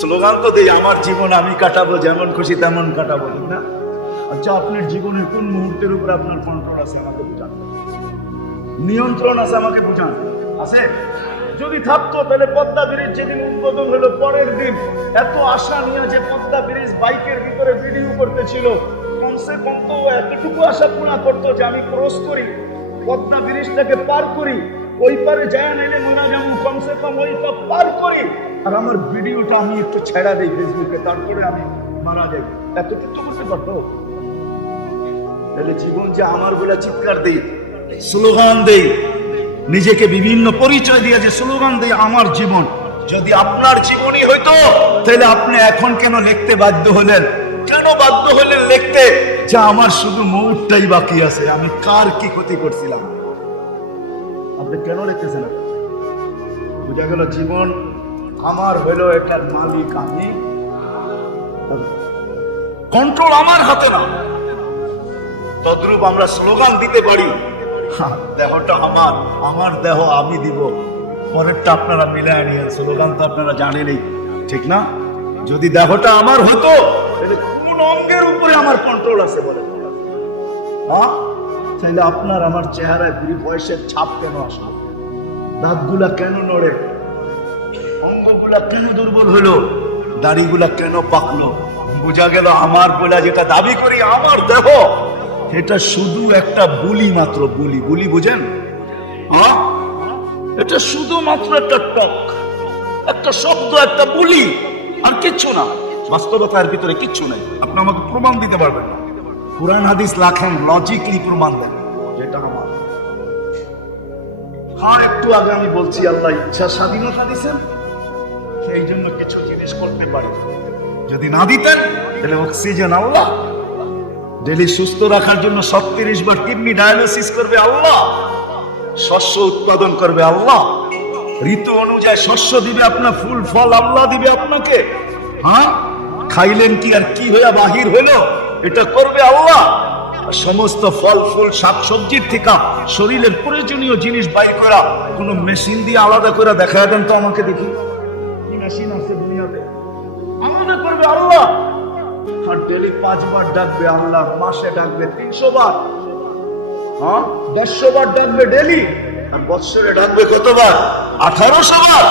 Slogan তো দেই, আমার জীবন আমি কাটাবো, যেমন খুশি তেমন কাটাবো, ঠিক না? আচ্ছা, আপনার জীবনের কোন মুহূর্তের উপর আপনার কন্ট্রোল আছে আমাকে বুঝান, নিয়ন্ত্রণ আছে আমাকে বুঝান। আছে? যদি থাকতো তাহলে পদ্মা ব্রিজ যেদিন উদ্বোধন হলো পরের দিন এত আশা নিয়ে যে পদ্মা ব্রিজ বাইকের ভিতরে ভিডিও করতেছিল, কমসে কম তো এতটুকু আশা পূর্ণ করতো যে আমি ক্রস করি, পদ্মা ব্রিজটাকে পার করি, ওই পারে যায় নাইলে মারা যাবো, কমসে কম ওইটা পার করি আর আমার ভিডিওটা আমি একটু ছেড়া দিই ফেসবুকে, তারপরে আমি মারা যাই, এতটুকু তো করতে পারতো। তাহলে জীবন যে আমার বলে চিৎকার দিই, স্লোগান দেই, নিজেকে বিভিন্ন পরিচয় দিয়ে যে স্লোগান দেই আমার জীবন, যদি আপনার জীবনই হইতো তাহলে আপনি এখন কেন লিখতে বাধ্য হলেন? কেন বাধ্য হলেন লিখতে যে আমার শুধু মৌতটাই বাকি আছে, আমি কার কি ক্ষতি করছিলাম? আপনি কেন লিখতেছেন? বুঝা গেল জীবন আমার হইলো, এটার মালিক আমি, কন্ট্রোল আমার হাতে না। তদ্রূপ আমরা স্লোগান দিতে পারি, দেহটা আমার, আমার দেহ আমি দিব, পরেরটা আপনারা মিলায় নিয়ে, স্লোগান তো আপনারা জানেনই, ঠিক না? যদি দেহটা আমার হতো তাহলে কোন অঙ্গের উপরে আমার কন্ট্রোল আছে বলে? হ্যাঁ, তাহলে আপনার আমার চেহারায় বুড়ি বয়সের ছাপ কেন আসলো? দাঁতগুলা কেন নড়ে? অঙ্গগুলা কেন দুর্বল হলো? দাড়িগুলা কেন পাকলো? বোঝা গেল আমার বলে যেটা দাবি করি আমার দেহ, এটা শুধু একটা বুলি মাত্র, বুলি। বুলি বুঝেন? এটা শুধুমাত্র একটা টক, একটা শব্দ, একটা বুলি, আর কিচ্ছু না। বাস্তবতার ভিতরে কিচ্ছু নাই। আপনি আমাকে প্রমাণ দিতে পারবেন না। কুরআন হাদিস লাখেন, লজিকলি প্রমাণ দেন যেটা আমার। আর একটু আগে আমি বলছি আল্লাহ ইচ্ছা স্বাধীনতা দিয়েছেন, সেই জন্য কিছু জিনিস করতে পারি। যদি না দিতেন তাহলে অক্সিজেন আল্লাহ, ডেলি সুস্থ রাখার জন্য 36 বার কিডনি ডায়ালিসিস করবে আল্লাহ, শস্য উৎপাদন করবে আল্লাহ, ঋতু অনুযায়ী শস্য দিবে, আপনার ফুল ফল আল্লাহ দিবে আপনাকে। হ্যাঁ, খাইলেন কি আর কি হইয়া বাহির হইলো, এটা করবে আল্লাহ। সমস্ত ফল ফুল শাক সবজির থেকে শরীরের প্রয়োজনীয় জিনিস বাইর করা কোন মেশিন দিয়ে আলাদা করে দেখা দেন তো আমাকে, দেখি কি মেশিন আছে দুনিয়াতে? আলাদা করবে আল্লাহ। আর ডেলি 5 বার ডাকবে আল্লাহ, মাসে ডাকবে 300 বার, 150 বার ডাকবে ডেলি, আর বৎসরে ডাকবে কতবার? 1800 বার।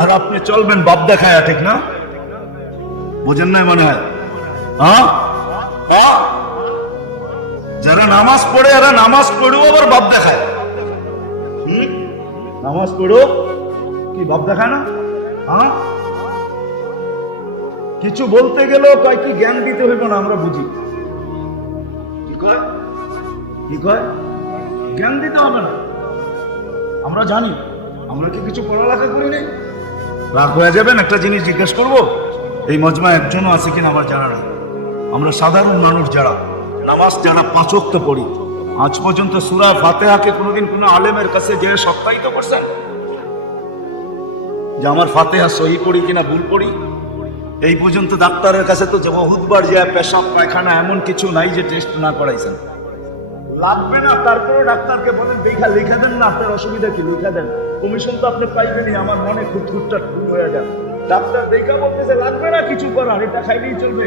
আর আপনি চলবেন বাপ দেখায়, ঠিক না? বুঝেন নাই মনে হয়? যারা নামাজ পড়ে, এরা নামাজ পড়েও আবার বাপ দেখায়। নামাজ পড়ো কি বাপ দেখায় না? কিছু বলতে গেলেও কয় কি জ্ঞান দিতে হইব না, আমরা বুঝি। কি কয়? কি কয়? জ্ঞান দিতে হবে না, আমরা জানি। আমরা কি কিছু পড়ালেখা করি নাই? রাগ হয়ে যাবেন, একটা জিনিস জিজ্ঞেস করব, এই মজমা একজনও আছে কিনা আমার জানা নাই। আমরা সাধারণ মানুষ যারা নামাজ, যারা 5 ওয়াক্ত পড়ি, আজ পর্যন্ত সূরা ফাতিহাকে কোনোদিন কোনো আলেমের কাছে যে সত্যায়িত করছেন যে আমার ফাতিহা সহি পড়ি কিনা ভুল পড়ি? এই পর্যন্ত ডাক্তারের কাছে তো বহুতবার যায়, পেশাব পায়খানা এমন কিছু নাই যে টেস্ট না করাইছেন। লাগবে না, তারপরে ডাক্তারকে বলেন দেখা লিখে দেন না, আপনার অসুবিধা কি, লিখে দেন, কমিশন তো আপনি পাইবেনই। আমার মনে খুঁতখুতটা খুন হয়ে যান। ডাক্তার দেখা বলতেছে লাগবে না কিছু করার, এটা খাইলেই চলবে।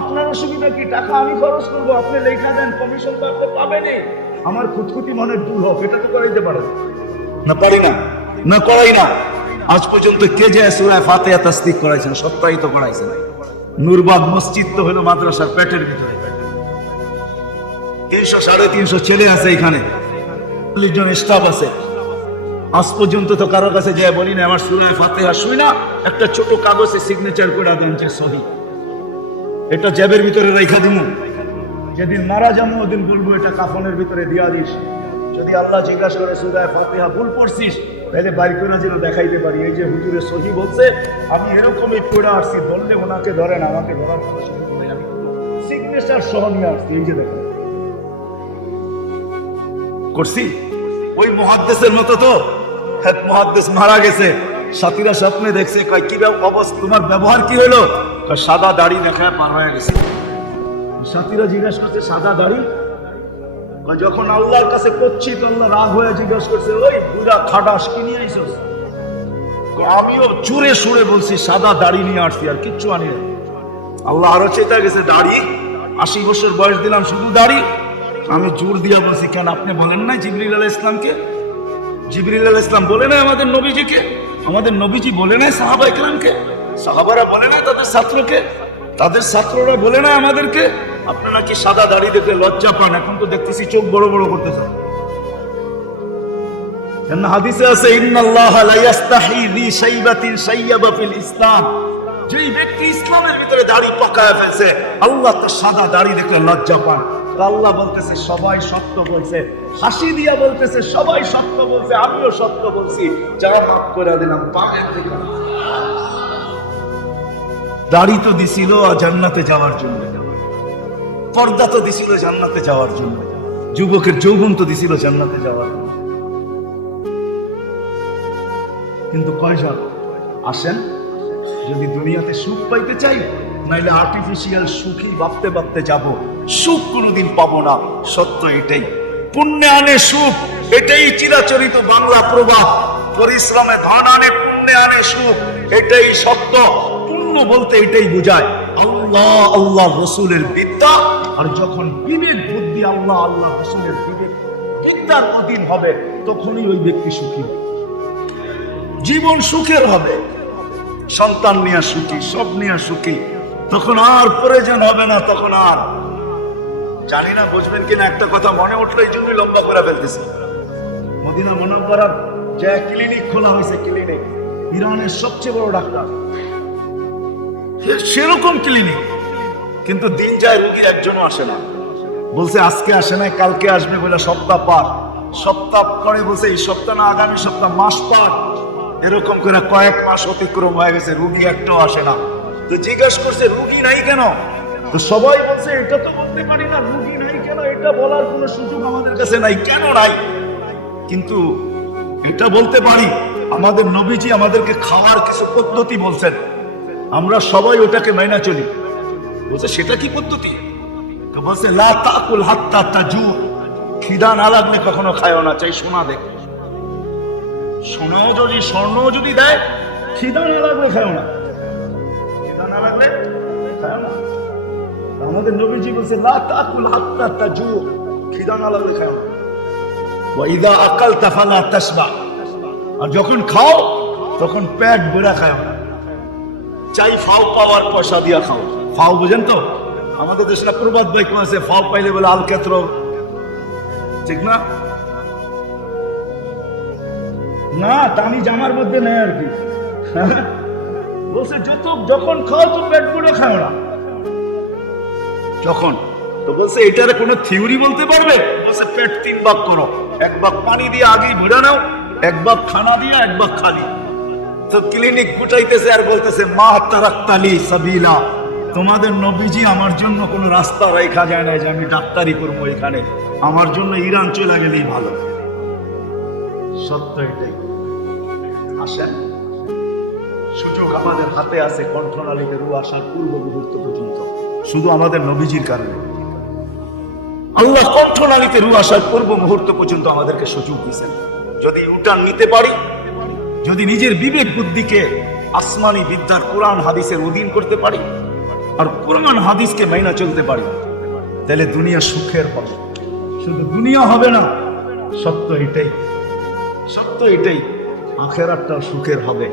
আপনার অসুবিধা কি, টাকা আমি খরচ করবো, আপনি লেখা দেন, কমিশন তো আপনি পাবেনই। আমার খুঁতখুতি মনে দূর হোক, এটা তো করাইতে পারেন না? পারি না, না করাই না। আজ পর্যন্ত কে যে সূরা ফাতিহা তাসদিক করাইছেন, সত্যায়িত করাইছেন? নূরবাগ মসজিদ তো হলো মাদ্রাসার পেটের ভিতরে, 300-350 ছেলে আছে এখানে, 40 জন স্টাফ আছে। আজ পর্যন্ত তো কারো কাছে যে বলি না আমার সূরা ফাতিহা শুই না, একটা ছোট কাগজে সিগনেচার করে দেন যে সহি, এটা জেবের ভিতরে রাখা দিব, যেদিন মারা যাবো ওদিন বলবো এটা কাফনের ভিতরে দিয়া দিস। যদি আল্লাহ জিজ্ঞাসা করে সূরা ফাতিহা ভুল পড়ছিস, তাহলে বাইর করে যেন দেখাইতে পারি এই যে হুজুরে সহি বলছে, আমি এরকমই পড়ে আসছি, ধরলে ওনাকে ধরেন, আমাকে ধরার কোনো সুযোগ নেই, আমি সিগনেচার সহ নিয়ে আসছি, এই যে দেখেন করছি। ওই মুহাদ্দিসের মতো তো এক মুহাদ্দিস মারা গেছে, সাথীরা স্বপ্নে দেখছে, কয় কি অবস্থা, তোমার ব্যবহার কি হলো? সাদা দাড়ি দেখায় পার হয়ে গেছে। সাথীরা জিজ্ঞাসা করছে সাদা দাড়ি? যখন আল্লাহর কাছে করছি তো আল্লাহ রাগ হয়ে জিজ্ঞাসা করছে, ওই পুরা খাটাস কি নিয়ে আইসস? আমিও জোরে সুরে বলছি সাদা দাড়ি নিয়ে আসছি, আর কিচ্ছু আনি না। আল্লাহ আরো চেতা গেছে, দাড়ি 80 বছর বয়স দিলাম শুধু দাড়ি। আমি জোর দিয়া বলছি, কেন আপনি বলেন নাই জিবরিল আলাইহিস সালামকে? জিবরিল আলাইহিস সালাম বলে নাই আমাদের নবীজিকে? আমাদের নবীজি বলে নাই সাহাবায়ে কেরামকে? সাহাবারা বলে নাই তাদের ছাত্রকে? তাদের ছাত্ররা বলে নাই আমাদেরকে? আপনারা কি সাদা দাড়ি দেখে লজ্জা পান? এখন তো দেখতেছি চোখ বড় বড় করতেছেন। কেন হাদিসে আছে, ইন্নাল্লাহা লা ইস্তাহি বি শাইবাতিন শাইয়াবা ফিল ইসলাম। যেই ব্যক্তি ইসলামের ভিতরে দাড়ি পাকায় ফেলছে, আল্লাহ তো সাদা দাড়ি দেখে লজ্জা পান। আল্লাহ বলতেছে সবাই সত্য বলছে, হাসি দিয়া বলতেছে সবাই সত্য বলছে, আমিও সত্য বলছি, যা মাফ করে দিলাম। পায়ের দিকে দাড়ি তো দিছিল জান্নাতে যাওয়ার জন্য, পর্দা তো দিছিল জান্নাতে যাওয়ার জন্য, যুবকের যৌবন তো দিছিল জান্নাতে যাওয়ার জন্য। কিন্তু কয়জন আসেন যদি দুনিয়াতে সুখ পাইতে চাই, নাইলে আর্টিফিশিয়াল সুখই ভাবতে ভাবতে যাব, সুখ কোনোদিন পাবো না। সত্য এটাই, পুণ্যে আনে সুখ, এটাই চিরাচরিত বাংলা প্রবাদ। পরিশ্রমে ধন আনে, পুণ্যে আনে সুখ, এটাই সত্য। পুণ্য বলতে এটাই বোঝায় আল্লাহ আল্লাহ রসুলের বিদ্যা। আর যখন বিবেক বুদ্ধি আল্লাহ আল্লাহ রসুলের বিবেক বিদ্যার অধীন হবে, তখনই ওই ব্যক্তি সুখী হবে, জীবন সুখের হবে, সন্তান নিয়ে সুখী, সব নিয়ে সুখী। তখন আর প্রয়োজন হবে না, তখন আর জানি না বুঝবেন কিনা, একটা কথা মনে উঠলো, এই জন্যই লম্বা করে ফেলতেছি। মদিনা মুনাওয়ারার যে ক্লিনিক খোলা হয়েছে, ক্লিনিক ইরানের সবচেয়ে বড় ডাক্তার, সেরকম ক্লিনিক, কিন্তু দিন যায় রোগী একজনও আসে না। বলছে আজকে আসে না, কালকে আসবে বলে সপ্তাহ পার, সপ্তাহ পরে বলছে এই সপ্তাহ না আগামী সপ্তাহ, মাস পার, এরকম করে কয়েক মাস অতিক্রম হয়ে গেছে, রোগী একটাও আসে না। তো জিজ্ঞাসা করছে রোগী নাই কেন? তো সবাই বলছে এটা তো বলতে পারি না, রোগী নাই কেন এটা বলার কোনো সুযোগ আমাদের কাছে নাই। কেন নাই? কিন্তু এটা বলতে পারি, আমাদের নবীজি আমাদেরকে খাওয়ার কিছু পদ্ধতি বলছেন, আমরা সবাই ওটাকে মাইনা চলি। বলছে সেটা কি পদ্ধতি? তো বলছে লা তাকুল হাত্তা তাজু, খিদা না লাগলে কখনো খায়ও না, চাই সোনা দেখ, সোনাও যদি স্বর্ণও যদি দেয়, খিদা না লাগলে খায়ও না, খিদা না লাগলে খায়ও না। আমাদের নবীজি বলছে লা তাকুল হাত্তা তাজু, খিদা না লাগলে খায়ও না। ওয়া ইযা আকালতা ফালা তাশবা, আর যখন খাও তখন পেট ভরে খাও না, চাই ফাও পাওয়ার পয়সা দিয়া খাও। ফাও বুঝেন তো? আমাদের দেশে না প্রবাদ বাক্য আছে, ফাও পাইলে বলে আল কেত্র, ঠিক না? না দামি জামার মধ্যে নেই আর কি। বলছে যখন খাও তো পেট ভরে খাও না, যখন। তো বলছে এটার কোনো থিওরি বলতে পারবে? বলছে পেট 3 ভাগ করো, 1 ভাগ পানি দিয়ে আগেই ভরে নাও, 1 ভাগ খানা দিয়ে, 1 ভাগ খালি। তো ক্লিনিক গুটাইতেছে আর বলতেছে মা তারাক্তালি সাবিলা, তোমাদের নবীজি আমার জন্য কোনো রাস্তা রেখা যায় না যে আমি ডাক্তারি করবো এখানে, আমার জন্য ইরান চলে গেলেই ভালো। সত্য এটাই। আসেন, সুযোগ আমাদের হাতে আছে কণ্ঠনালীতে রূহ আসার পূর্ব মুহূর্ত পর্যন্ত, শুধু আমাদের নবীজির কারণে। আল্লাহ কণ্ঠনালীতে রূহ আসার পূর্ব মুহূর্ত পর্যন্ত আমাদেরকে সুযোগ দিয়েছেন। যদি ইউটার্ন নিতে পারি, যদি নিজের বিবেক বুদ্ধিকে আসমানি বিদ্যার কোরআন হাদিসের অধীন করতে পারি, আর কোরআন হাদিসকে মাইনা চলতে পারি, তাহলে দুনিয়া সুখের হবে। শুধু দুনিয়া হবে না, সত্য এটাই, সত্য এটাই, আখিরাতটাও সুখের হবে।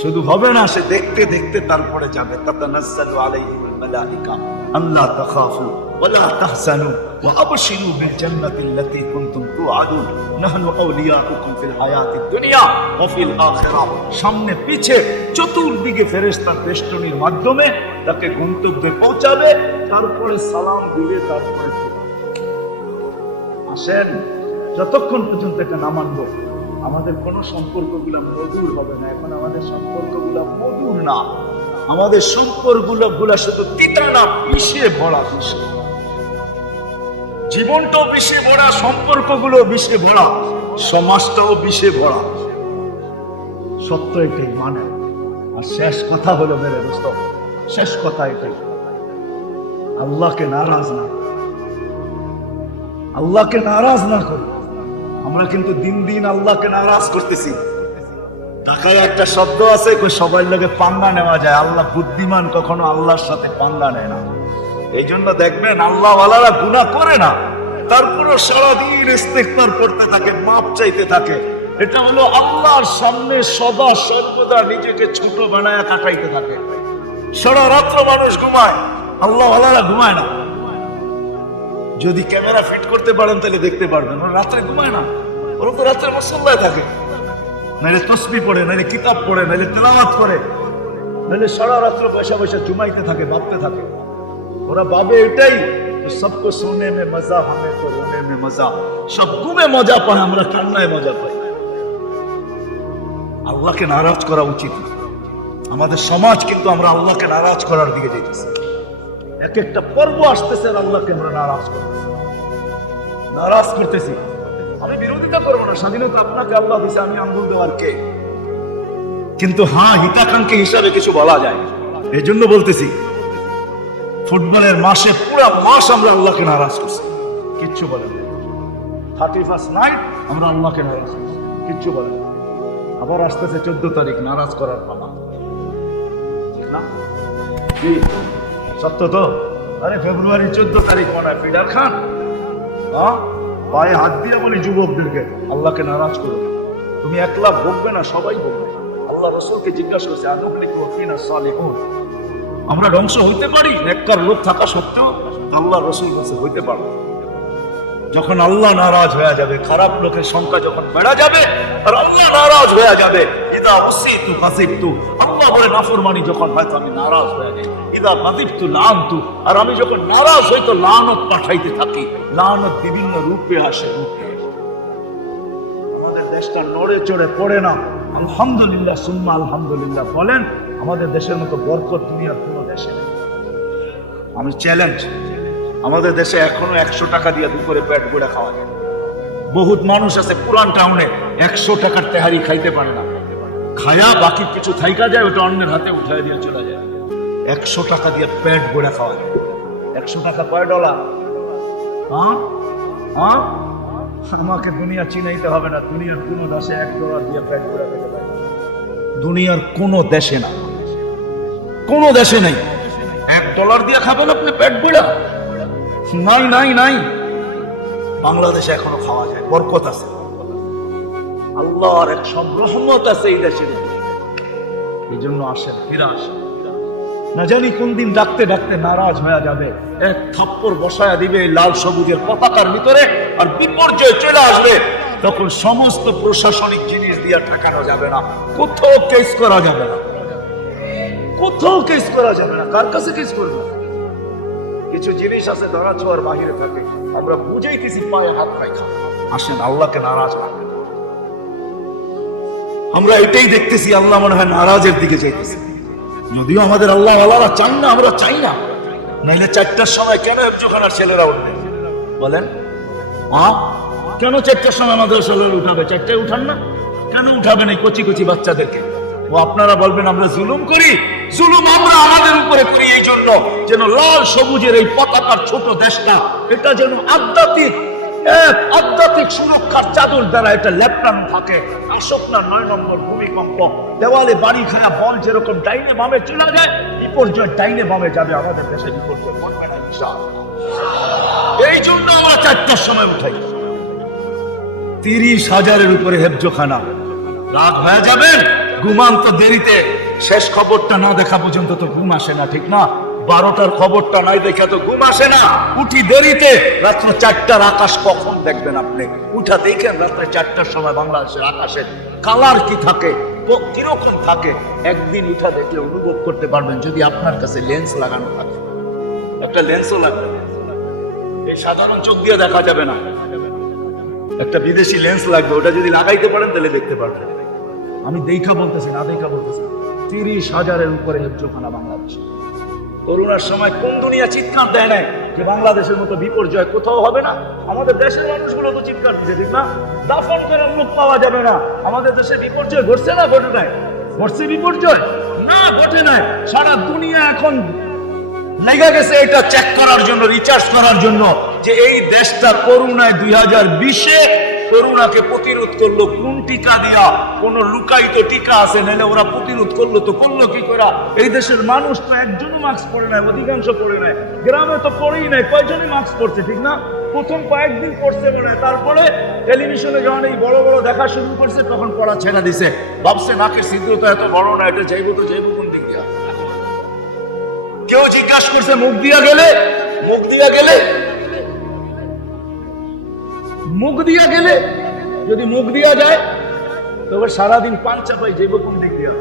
শুধু হবে না, সে দেখতে দেখতে তারপরে যাবে। তাতানাজ্জালু আলাইহিল মালাইকা আল্লা তাখাফু ওয়ালা তাহজানু ওয়া আবশিরু বিল জান্নাতিল্লাতী কুনতুম তুআদুন নাহনু আউলিয়াউকুম ফিল হায়াতিদ দুনিয়া ওয়া ফিল আখিরাহ। সামনে পিছে চতুর্দিকে ফেরেশতার বেষ্টনীর মাধ্যমে তাকে গন্তব্যে পৌঁছাবে, তারপরে সালাম দিবে, তারপরে আসেন। যতক্ষণ পর্যন্ত এটা না মানবো, আমাদের কোন সম্পর্কগুলো মধুর হবে না। এখন আমাদের সম্পর্কগুলো মধুর না, আমাদের সম্পর্কগুলো শুধু তিতা না, বিষে ভরা। বিষে, জীবনটাও বিষে ভরা, সম্পর্কগুলো বিষে ভরা, সমাজটাও বিষে ভরা। সত্য এটাই, মানে। আর শেষ কথা হলো মেরে দোস্ত, শেষ কথা এটাই, আল্লাহকে নারাজ না, আল্লাহকে নারাজ না করি। আমরা কিন্তু দিন দিন আল্লাহকে নারাজ করতেছি। ঢাকায় একটা শব্দ আছে, সবার লগে পাঙ্গা নেওয়া যায়, আল্লাহ বুদ্ধিমান কখনো আল্লাহর সাথে পাঙ্গা নেয় না। এই জন্য দেখবেন আল্লাহ ওয়ালারা গুনাহ করে না, তারপরও সারাদিন ইস্তিগফার করতে থাকে, মাপ চাইতে থাকে। এটা হলো আল্লাহর সামনে সদা সর্বদা নিজেকে ছোট বানায় কাটাইতে থাকে। সারা রাত্র মানুষ ঘুমায়, আল্লাহ ওয়ালারা ঘুমায় না। যদি ক্যামেরা ফিট করতে পারেন তাহলে দেখতে পারবেন, ওরা রাত্রে ঘুমায় না, ওরা তো রাত্রে মুসল্লায় থাকে, নাহলে তসবিহ পড়ে, নাহলে কিতাব পড়ে, নাহলে তেলাওয়াত করে, নাহলে সারা রাত্র পয়সা পয়সা জুমাইতে থাকে, ভাবতে থাকে। ওরা ভাবে এটাই সবকো সোনে মে মজা, হামে তো রোনে মে মজা। সব ঘুমে মজা পায়, আমরা কান্নায় মজা পাই। আল্লাহকে নারাজ করা উচিত না। আমাদের সমাজ কিন্তু আমরা আল্লাহকে নারাজ করার দিকে যেতেছি। এক একটা পর্ব আসতেছে আর আল্লাহকে আমরা নারাজ করতেছি। আমি বিরোধিতা করবো না, স্বাধীনতা আপনাকে আল্লাহ দিছে, আমি আঙ্গুল দেওয়ার কে? কিন্তু হ্যাঁ, হিতাকাঙ্ক্ষী হিসাবে কিছু বলা যায়। এই জন্য বলতেছি, ফুটবলের মাসে পুরো মাস আমরা আল্লাহকে নারাজ করছি, কিচ্ছু বলেন না। 31st নাইট আমরা আল্লাহকে নারাজ করছি, কিচ্ছু বলেন না। আবার আসতেছে 14 তারিখ, নারাজ করার পালা। কি সত্য তো? আরে ফেব্রুয়ারি 14 তারিখ মনে হয় ফিডার খান, হ্যাঁ, পায়ে হাত দিয়ে বলি যুবকদেরকে আল্লাহকে নারাজ করো। তুমি একলা ভোগবে না, সবাই ভোগবে। আল্লাহ রাসূলকে জিজ্ঞাসা করছে, আনুগলিকু ফিনা সালিহুন, আমরা ধ্বংস হইতে পারি নেককার লোক থাকা সত্ত্বেও? আল্লাহ রাসূল বলছে হইতে পারো। যখন আল্লাহ নারাজ হয়ে যাবে, খারাপ লোকের সংখ্যা যখন বেড়ে যাবে আর আল্লাহ নারাজ হয়ে যাবে, ইদা উসিতু গাযিবতু, আল্লাহ বলে নাফরমানি যখন হয় তো আমি নারাজ হয়ে যাই। ইদা গাযিবতু লানতু, আর আমি যখন নারাজ হই তো লানত পাঠাইতে থাকি। লানত বিভিন্ন রূপে আসে, আমাদের দেশটা নড়ে চড়ে পড়ে না। আলহামদুলিল্লাহ সুম্মা আলহামদুলিল্লাহ বলেন, আমাদের দেশের মতো বরকত দুনিয়ার কোনো দেশে নেই। আমি চ্যালেঞ্জ, আমাদের দেশে এখনো 100 টাকা দিয়ে দুপুরে পেট ভরে খাওয়া যায়। বহুত মানুষ আছে পুরান টাউনে 100 টাকার তেহারি খাইতে পারে না, খায়া বাকি কিছু থাইকা যায়, ওটা অন্যের হাতে উঠায় দিয়ে চলে যায়। 100 টাকা দিয়ে পেট ভরে খাওয়া যায়। 100 টাকা কয় ডলার? হ্যাঁ হ্যাঁ, আমাকে দুনিয়া চিনাইতে হবে না, দুনিয়ার কোন দেশে $1 দিয়ে পেট ভরে খেতে পারে? দুনিয়ার কোন দেশে না, কোন দেশে নেই। $1 দিয়ে খাবেন আপনি পেট ভরে? নাই নাই নাই। বাংলাদেশে এখনো খাওয়া যায়, বরকত আছে, আল্লাহর এক সব রহমত আছে এই দেশের। এই জন্য আসেন, ফিরে আসেন। না জানি কোন দিন ডাকতে ডাকতে নারাজ হয়ে যাবে, এক থাপ্পড় বসায়া দিবে লাল সবুজের পতাকার ভিতরে, আর বিপর্যয় চলে আসবে। তখন সমস্ত প্রশাসনিক জিনিস দিয়ে ঠেকানো যাবে না, কোথাও কেস করা যাবে না, কোথাও কেস করা যাবে না। কার কাছে কেস করবে? কিছু জিনিস আছে ধরা ছোঁয়ার বাহিরে থাকে, আমরা বুঝাইতেছি পায়ে হাত রাখা। আসেন আল্লাহকে নারাজ করবে। আমরা এটাই দেখতেছি, আল্লাহ মনে হয় নারাজের দিকে যাইতেছে। যদিও আমাদের আল্লাহ আল্লাহরা চান না, আমরা চাই না। নাইলে 4টার সময় কেন একজোখানার ছেলেরা উঠবে বলেন? কেন 4টার সময় আমাদের ছেলেরা উঠাবে? 4টায় উঠান না কেন? উঠাবেন এই কচি কচি বাচ্চাদেরকে। ও আপনারা বলবেন আমরা জুলুম করি। জুলুম আমরা আমাদের উপরে করি এই জন্য যেন লাল সবুজের এই পতাকার ছোট দেশটা, এটা যেন আধ্যাত্মিক সুরক্ষার চাদর দ্বারা এটা লেপটানো থাকে। আসক না 9 নম্বর ভূমিকম্প, দেওয়ালে বাড়ি খায়া বল যেরকম ডাইনে বামে চলে যায়, বিপর্যয় ডাইনে বামে যাবে, আমাদের দেশে বিপর্যয় ঘটবে না ইনশাআল্লাহ। এই জন্য আমরা 4টার সময় উঠাই। 30,000-এর উপরে হেফজোখানা। রাত হয়ে যাবেন, ঘুমান তো দেরিতে, শেষ খবরটা না দেখা পর্যন্ত তো ঘুম আসে না, ঠিক না? 12টার খবরটা নাই দেখা তো ঘুম আসে না, উঠি দেরিতে। রাত্র 4টার আকাশ কখন দেখবেন আপনি? উঠা দেখেন রাত্রে 4টার সময় বাংলাদেশের আকাশের কালার কি থাকে, কিরকম থাকে, একদিন উঠা দেখলে অনুভব করতে পারবেন। যদি আপনার কাছে লেন্স লাগানো থাকে, একটা লেন্সও লাগবে, এই সাধারণ চোখ দিয়ে দেখা যাবে না, একটা বিদেশি লেন্স লাগবে, ওটা যদি লাগাইতে পারেন তাহলে দেখতে পারবেন। আমি দেখা বলতেছি না, দেখা বলতেছি। 30,000-এর উপরে হেফজোখানা বাংলাদেশে। করোনার সময় কোন দুনিয়া চিৎকার দেয় নাই যে বাংলাদেশের মতো বিপর্যয় কোথাও হবে না? আমাদের দেশের মানুষগুলো তো চিৎকার দিচ্ছে, ঠিক না? দাফন করে মুখ পাওয়া যাবে না। আমাদের দেশে বিপর্যয় ঘটছে না ঘটে নাই? ঘটছে বিপর্যয়? না, ঘটে নাই। সারা দুনিয়া এখন লেগে গেছে এটা চেক করার জন্য, রিচার্জ করার জন্য যে এই দেশটা করোনায় 2020-এ করোনাকে প্রতিরোধ করলো কোন টিকা দিয়া? কোন লুকায়িত টিকা আছে, নাহলে ওরা প্রতিরোধ করলো তো করলো কি করে? এই দেশের মানুষ তো একজনও মাস্ক পরে নাই, অধিকাংশ পরে নাই। গ্রামে তো পরেই নাই, কয়জনই মাস্ক পরছে, ঠিক না? প্রথম কয়েকদিন পড়ছে মনে হয়, তারপরে টেলিভিশনে যখন এই বড় বড় দেখা শুরু করছে তখন পড়া ছেড়া দিছে। ভাবছে নাকের ছিদ্র তো এত বড় না, এটা যাইবো তো যাইবো কোন দিক দিয়া? কেউ জিজ্ঞাসা করছে মুখ দিয়া গেলে? মুখ দিয়া গেলে? মুখ দিয়া গেলে যদি মুখ দিয়া যায় তবে সারাদিন পান চাপাই যাইব কোন দিক দিয়া?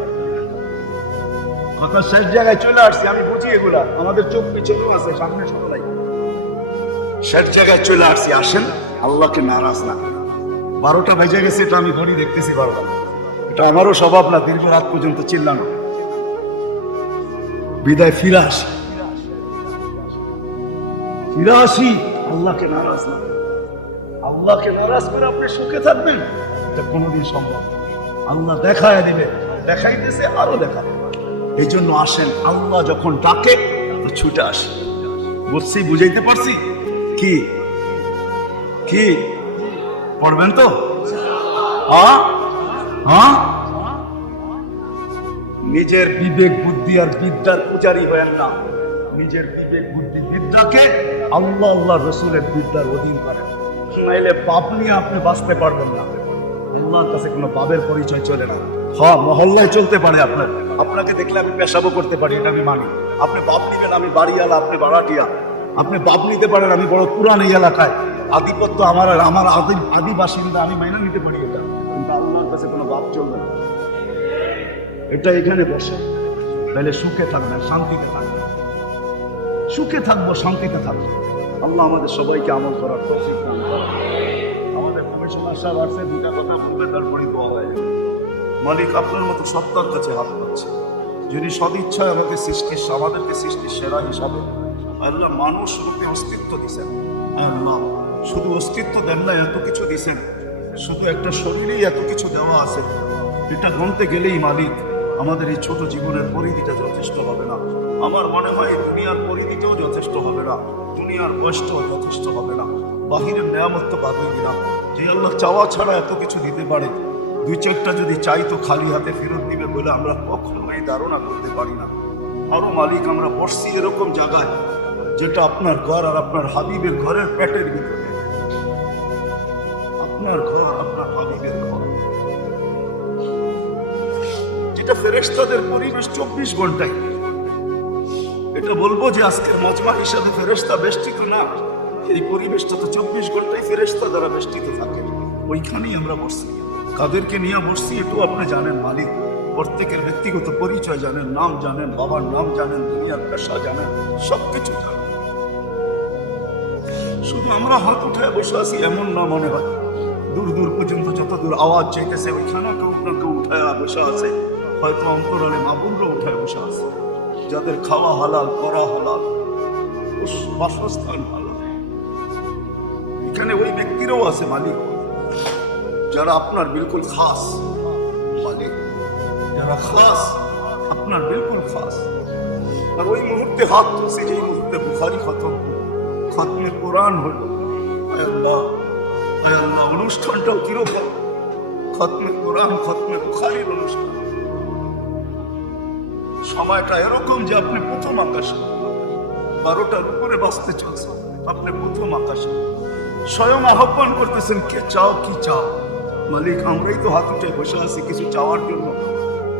কথা শেষ জায়গায় চলে আসছে, আমি বুঝি এগুলা, আমাদের চোখ পিছনেও আছে, সামনে সবাই শেষ জায়গায় চলে আসছি। আসেন আল্লাহকে নারাজ না। 12টা বেজে গেছে, এটা আমি ঘড়ি দেখতেছি 12টা। এটা আমারও স্বভাব না দীর্ঘ রাত পর্যন্ত চিল্লানো। বিদায় ফিরে আসি, ফিরে আসি, আল্লাহকে নারাজ না। আল্লাহকে নারাজ করে আপনি সুখে থাকবেন, এটা কোনোদিন সম্ভব না। আল্লাহ দেখায় দিবে, দেখাইতেছে, আরো দেখাবে। এই জন্য আসেন, আল্লাহ যখন ডাকে তো ছুটে আসে। বুঝছি, বুঝাইতে পারছি? কি কি পড়বেন তো? নিজের বিবেক বুদ্ধি আর বিদ্যার পূজারী হয়েন না। নিজের বিবেক বুদ্ধি বিদ্যাকে আল্লাহ আল্লাহ রসুলের বিদ্যার অধীন করেন, নাইলে পাপ নিয়ে আপনি বাঁচতে পারবেন না। আল্লাহর কাছে কোনো পাপের পরিচয় চলে না। হ্যাঁ, মহল্লায় চলতে পারে, আপনাকে দেখলে আমি পেশাবো করতে পারি, এটা আমি মানি। আপনি বাপ নিবেন, আমি বাড়িওয়ালা, আপনি ভাড়াটিয়া। আপনি বাপ নিতে পারেন, আমি বড় পুরান এই এলাকায়, আধিপত্য আমার, আর আমার আদি বাসিন্দা, আমি মাইনা নিতে পারি এটা। কিন্তু আল্লাহর কাছে কোনো বাপ চলবে না। এটা এখানে বসে, তাহলে সুখে থাকবেন, শান্তিতে থাকবেন। সুখে থাকবো, শান্তিতে থাকবো। আল্লাহ আমাদের সবাইকে আমল করার তৌফিক দান করেন। আমাদের কমিশনার সাহেব আসছে, দুটা কথা বলবে, তারপরে দোয়া হয়ে যাবে। মালিক আপনার মতো সত্তার কাছে হাত পাচ্ছে, যিনি সদিচ্ছায় আমাদের আমাদেরকে সৃষ্টির সেরা হিসাবে আল্লাহ মানুষ রূপে অস্তিত্ব দিচ্ছেন। আল্লাহ শুধু অস্তিত্ব দেন না, এত কিছু দিচ্ছেন। শুধু একটা শরীরেই এত কিছু দেওয়া আছে, এটা গুনতে গেলেই মালিক আমাদের এই ছোট জীবনের পরিধিটা যথেষ্ট হবে না। আমার মনে হয় দুনিয়ার পরিধিটাও যথেষ্ট হবে না, দুনিয়ার বয়সটাও যথেষ্ট হবে না। বাহিরের নিয়ামত তো বাদই দিলাম, যে আল্লাহ চাওয়া ছাড়া এত কিছু দিতে পারে, দুই চারটা যদি চাই তো খালি হাতে ফেরত দিবে বলে আমরা কখনোই ধারণা করতে পারি না। আরো মালিক আমরা বসছি এরকম জায়গায় যেটা আপনার ঘর আর আপনার হাবিবের ঘরের পেটের ভিতরে। আপনার ঘর, আপনার হাবিবের ঘর, যেটা ফেরেশতাদের পরিবেশ 24 ঘন্টায়। এটা বলবো যে আজকের মজমা হিসাবে ফেরেশতা বেষ্টিত না, এই পরিবেশটা তো 24 ঘন্টায় ফেরেশতা দ্বারা বেষ্টিত থাকে। ওইখানেই আমরা বসছি। কাদেরকে নিয়ে বসছি এটাও আপনি জানেন মালিক। প্রত্যেকের ব্যক্তিগত পরিচয় জানেন, নাম জানেন, বাবার নাম জানেন, দুনিয়ার পেশা জানেন, সবকিছু জানেন। শুধু আমরা হাত উঠে বসে আছি এমন না মনে হয়। দূর দূর পর্যন্ত যত দূর আওয়াজ চাইতেছে ওইখানে কেউ না কেউ উঠায় বসে আছে। হয়তো অন্তরালে মাবুনরা উঠায় বসে আছে, যাদের খাওয়া হালাল, পড়া হালাল, বাসস্থান হালাল। এখানে ওই ব্যক্তিরাও আছে মালিক যারা আপনার বিলকুল খাস মালিক, যারা খাস আপনার বিলকুল খাস। আর ওই মুহূর্তে হাত তুলছে যে মুহূর্তে বুখারি খতম, খাতমে কোরআন হল। আল্লাহ আল্লাহ, অনুষ্ঠানটাও কিরকম? খতমে কোরআন, খতমে বুখারির অনুষ্ঠান। সময়টা এরকম যে আপনি প্রথম আকাশে, 12টার উপরে বাঁচতে চলছে, আপনি প্রথম আকাশে স্বয়ং আহ্বান করতেছেন, কে চাও, কি চাও? মালিক আমরাই তো হাত উঠে বসে আছি কিছু চাওয়ার জন্য।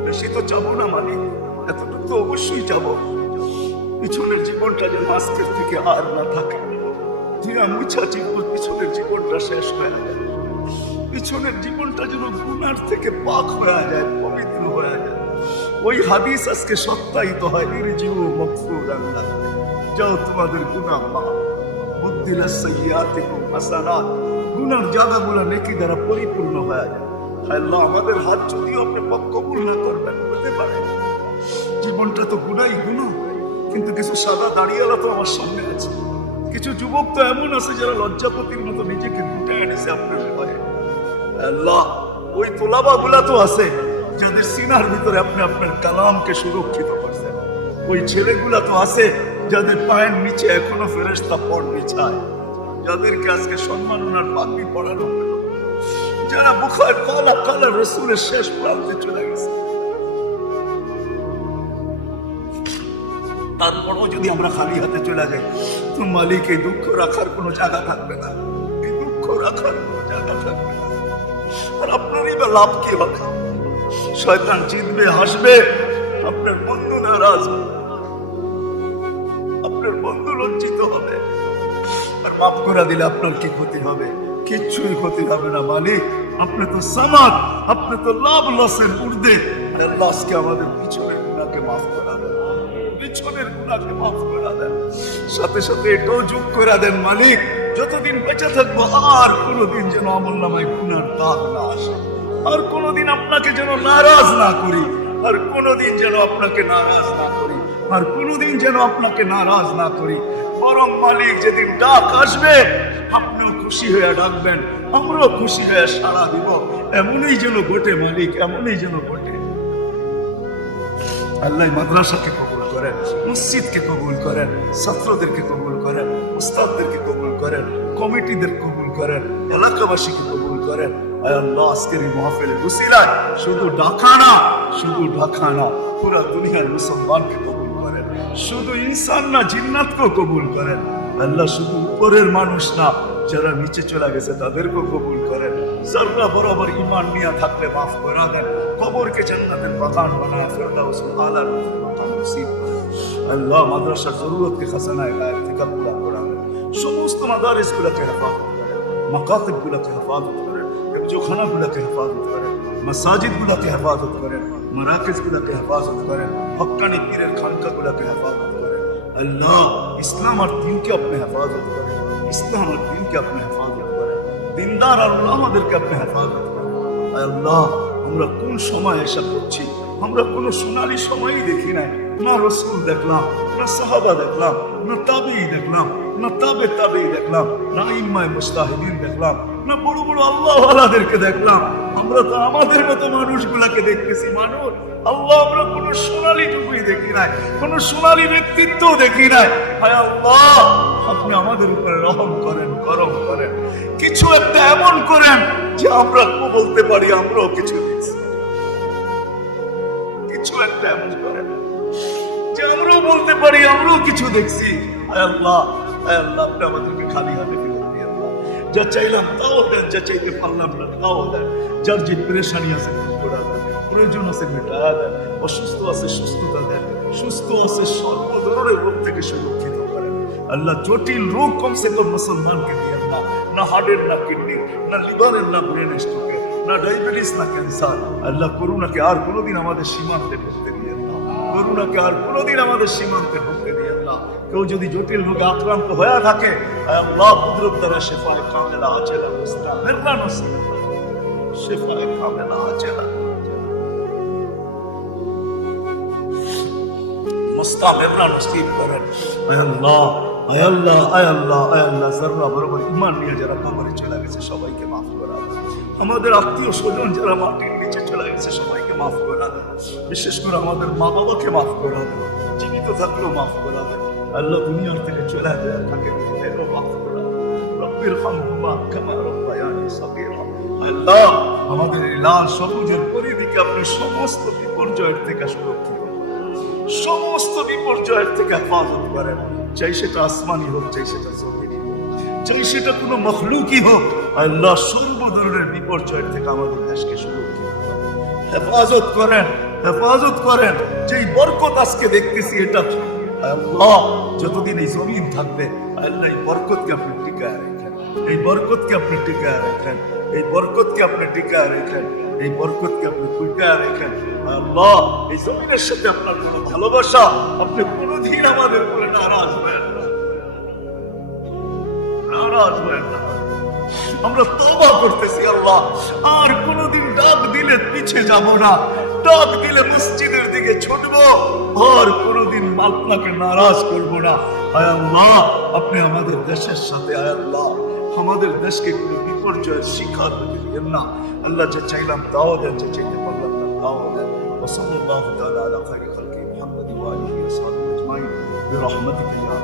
বেশি তো চাবো না মালিক, এতটুকু তো অবশ্যই চাবো। পিছনের জীবনটা যেন আজকের থেকে আর না থাকে, মুছা জীবন, পিছনের জীবনটা শেষ হয়ে যায়। পিছনের জীবনটা যেন গুনার থেকে পাক হয়ে যায়, পবিত্র হয়ে যায়। ওই হাদিস আজকে সত্যায়িত হয়, ইরজিউ মাগফুরান লাক, যাও তোমাদের গুনাহ মাফ, বুদ্দিলাস সাইয়্যাতিকুম হাসানাত, গুনার জায়গাগুলো নেকি দ্বারা পরিপূর্ণ হয়ে যায়। আল্লাহ আমাদের হাত যদিও আপনি পাক কবুল না করবেন, হতে পারে জীবনটা তো গুনাই গুনাহ, কিন্তু কিছু সাদা দাঁড়িয়েলা তো আমার সামনে আছে। কিছু যুবক তো এমন আছে যারা লজ্জাপতির মতো নিজেকে লুটে এনেছে আপনার ভয়ে। আল্লাহ ওই তোলাবা গুলা তো আছে যাদের সিনার ভিতরে আপনি আপনার কালামকে সুরক্ষিত করছেন। ওই ছেলেগুলা তো আছে যাদের পায়ের নিচে এখনো ফেরেশতা পড় বিছায়, যাদেরকে আজকে সম্মাননার পাগড়ি পড়ানো, যারা বুখার কালা কালা রসুলের শেষ প্রান্তে চলে গেছে, তারপরও যদি আমরা খালি হাতে চলে যাই তো মালিক এই দুঃখ রাখার কোনো জায়গা থাকবে না, এই দুঃখ রাখার কোনো জায়গা থাকবে না। আর আপনারই বা লাভ কি হবে? শয়তান জিতবে, হাসবে, আপনার বন্ধু নারাজ, আপনার বন্ধু লজ্জিত হবে। আর মাফ করে দিলে আপনার কি ক্ষতি হবে? কিচ্ছুই ক্ষতি হবে না। মালিক আপনি তো সামাদ, আপনি তো লাভ লসের ঊর্ধ্বে। আল্লাহকে আমাদের পিছনের গুনাহকে মাফ করা দেন, পিছনের গুনাহকে মাফ করা দেন, সাথে সাথে এটাও যোগ করে দেন মালিক যতদিন বেঁচে থাকবো আর কোনোদিন যেন আমলনামায় গুনার দাগ না আসে, আর কোনোদিন আপনাকে যেন নারাজ না করি, আর কোনোদিন যেন আপনাকে নারাজ না করি, আর কোনোদিন যেন আপনাকে নারাজ না করি। বরং মালিক যেদিন ডাক আসবে আপনিও খুশি হয়ে ডাকবেন, আমরাও খুশি হয়ে সাড়া দিব। এমনই যেন ঘটে মালিক, এমনই যেন ঘটে। আল্লাহ মাদ্রাসাকে কবুল করেন, মসজিদকে কবুল করেন, ছাত্রদেরকে কবুল করেন, উস্তাদদেরকে কবুল করেন, কমিটিদের কবুল করেন, এলাকাবাসীকে কবুল করেন। আল্লাহ আজকের এই মাহফিলের উসিলায় শুধু ঢাকা না, শুধু ঢাকা না, পুরা দুনিয়ার মুসলমানকে কবুল করেন, শুধু ইনসান না জিন্নাতকেও কবুল করেন। আল্লাহ শুধু উপরের মানুষ না, যারা নিচে চলে গেছে তাদেরকেও কবুল করেন। যারা বরাবর ঈমান নিয়ে থাকলে মাফ করে দেন, কবরকে জান্নাতের বাগান বানায় ফেরদাউসুল আলার মাকাম নসিব করেন। আল্লাহ মাদ্রাসার জরুরতকে খাজানায়ে গায়ব থেকে পুরা করে দেন। সমস্ত মাদারিসগুলোকে হেফাজত করেন, মাকাতিবগুলোকে হেফাজত করেন, হেফজখানাগুলোকে হেফাজত করেন, মাসাজিদগুলোকে হেফাজত করেন, মারাকিজগুলোকে হেফাজত করেন, হক্কানি পীরের খানকাগুলোকে হেফাজত করেন। আল্লাহ ইসলাম আর দ্বীনকে আপনি হেফাজত করেন, ইসলাম আর দ্বীনকে আপনি হেফাজত করেন, দিনদার আর উলামাদেরকে আপনি হেফাজত করেন। আল্লাহ আমরা কোন সময় এসব করছি? আমরা কোনো সোনালী সময়ই দেখি না। না রসুল দেখলাম, না সাহাবা দেখলাম, না তাবেঈ দেখলাম, না তাবেঈ দেখলাম, না ইমাম মুজতাহিদিন দেখলাম, না বড় বড় আল্লাহওয়ালাদেরকে দেখলাম। আমরা তো আমাদের মতো মানুষগুলাকে দেখতেছি। মানুষ আল্লাহ, আমরা কোনো সোনালী টুকুই দেখি নাই, কোনো সোনালী ব্যক্তিত্ব দেখি নাই। হায় আল্লাহ, আপনি আমাদের উপরে রহম করেন, করম করেন, কিছু একটা এমন করেন যে আমরা বলতে পারি আমরাও কিছু দেখছি। কিছু একটা এমন করেন যে আমরাও বলতে পারি আমরাও কিছু দেখছি। হায় আল্লাহ, হায় আল্লাহ, আপনি আমাদেরকে খালি হাতে ফেরত দিয়ে দেন। যা চাইলাম তাও দেন, যা চাইতে পারলাম না তাও দেন। যার যে পেরেশানি আছে করে দেন, প্রয়োজন আছে মেটা দেন, অসুস্থ আছে সুস্থতা দেন, সুস্থ আছে সর্ব ধরনের রোগ থেকে সুরক্ষিত করেন। আল্লাহ জটিল রোগ কমসে কম মুসলমানকে দিয়ে না, না হার্টের, না কিডনি, না লিভারের, না ব্রেন স্ট্রোকের, না ডায়াবেটিস, না ক্যান্সার। আল্লাহ করুণাকে আর কোনোদিন আমাদের সীমান্তে ঢুকতে দিয়ে না, করুণাকে আর কোনোদিন আমাদের সীমান্তে ঢুকতে দিয়ে না। কেউ যদি জটিল রোগে আক্রান্ত হয়ে থাকে, আল্লাহ কুদরত দ্বারা শেফায়ে কামেলা আজেলা মুস্তামিররা নসিব করেন, শেফায়ে কামেলা আজেলা মুস্তামিররা নসিব করেন। আয় আল্লাহ, আয় আল্লাহ, আয় আল্লাহ, আয় আল্লাহ, যারা বরাবর ঈমান নিয়ে যারা কবরে চলে গেছে সবাইকে মাফ করা দেন। আমাদের আত্মীয় স্বজন যারা মাটির নিচে চলে গেছে সবাইকে মাফ করা দেন। বিশেষ করে আমাদের মা বাবাকে মাফ করা দেন, জীবিত থাকলেও মাফ করা দেন। আল্লাহ দুনিয়ার থেকে চলে যায় থাকে মাফ করা দেন। রব্বির হামহুমা কামা রাব্বায়ানি সাগীরা। আল্লাহ আমাদের এই লাল সবুজের পরিধিকে আপনি সমস্ত বিপর্যয়ের থেকে সুরক্ষিত করেন, সমস্ত বিপর্যয়ের থেকে হেফাজত করেন। চাই সেটা আসমানি হোক, চাই সেটা জমিনি হোক, চাই সেটা কোনো মখলুকই হোক। আল্লাহ সর্ব ধরনের বিপর্যয়ের থেকে আমাদের দেশকে সুরক্ষিত করেন, হেফাজত করেন, হেফাজত করেন। যেই বরকত আজকে দেখতেছি এটা আল্লাহ যতদিন এই জমিন থাকবে, আল্লাহ এই বরকতকে আপনি টিকায় রাখেন, এই বরকতকে আপনি টিকায় রাখেন, এই বরকতকে আপনি টিকায় রাখেন, এই বরকতকে আপনি টিকায় রাখেন। আল্লাহ এই জমিনের সাথে আপনার কোনো ভালোবাসা, আপনি কোনোদিন আমাদের উপরে নারাজ হবেন না, নারাজ হবেন না। আমরা তওবা করতেছি আল্লাহ, আর কোনোদিন ডাক দিলে পিছে যাব না, ডাক দিলে মসজিদের দিকে ছুটবো, আর কোনোদিন আপনাকে নারাজ করব না। আয় আল্লাহ আপনি আমাদের দেশের সাথে, আয় আল্লাহ আমাদের দেশকে কোনো বিপর্যয়ের শিকার হতে দিবেন না। আল্লাহ যা চাইলাম তাও দেন, যা চাইতে পারলাম না তাও দেন। ওয়া সাল্লাল্লাহু তাআলা আলা খায়রি খালকি মুহাম্মাদিন ওয়া আলিহি ওয়া সাহবিহি আজমাইন বিরহমাতিকা ইয়া